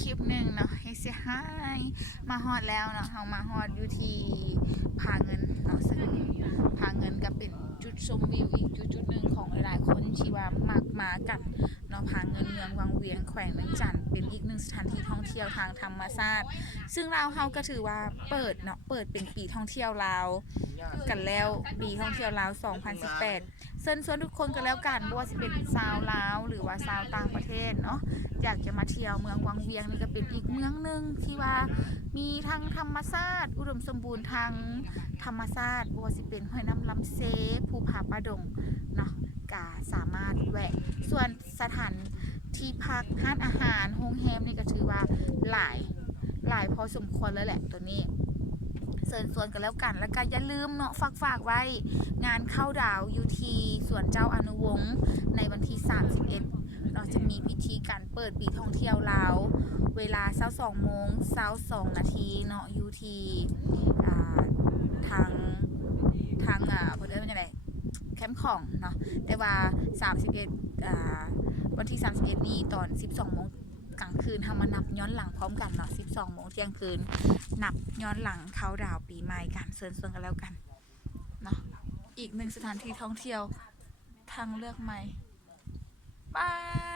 คลิปหนึ่งเนาะให้เสียหายมาฮอดแล้วเนาะเรามาฮอดอยู่ที่ผาเงินเนาะซึ่งผาเงินก็เป็นจุดชมวิวอีกจุดหนึ่งของหลายๆคนที่ว่ามักมากันเนาะผาเงินเมืองวังเวียงแขวงเวียงจันทน์เป็นอีกหนึ่งสถานที่ท่องเที่ยวทางธรรมชาติซึ่งเราเฮาก็ถือว่าเปิดเนาะเปิดเป็นปีท่องเที่ยวลาวกันแล้วปีท่องเที่ยวลาว2018เชิญชวนทุกคนกันแล้วกันบ่ว่าจะเป็นชาวลาวหรือว่าชาวต่างประเทศเนาะอยากจะมาเที่ยวเมืองวังเวียงนี่ก็เป็นอีกเมืองหนึ่งที่ว่ามีทั้งธรรมชาติอุดมสมบูรณ์ทางธรรมชาติบ่ว่าจะเป็นห้วยน้ำลำเซภูผาป่าดงเนาะก็สามารถแวะส่วนสถานที่พักร้านอาหารโรงแรมนี่ก็ถือว่าหลายพอสมควรแล้วแหละตัวนี้เชิญชวนกันแล้วกันแล้วก็อย่าลืมเนาะฝากไว้งานเข้าดาวยูทีสวนเจ้าอนุวงศ์ในวันที่31เราจะมีพิธีการเปิดปีท่องเที่ยวลาวเวลา22 โมง22 นาทีเนาะยูทีทางเพื่อนเป็นยังไงแคมป์ของเนาะแต่ว่าวันที่31นี้ตอน12 โมงกลางคืนทำมานับย้อนหลังพร้อมกันเนาะ12 โมงเที่ยงคืนนับย้อนหลังเข้าดาวปีใหม่กันเชิญชวนกันแล้วกันเนาะอีกหนึ่งสถานที่ท่องเที่ยวทางเลือกใหม่บาย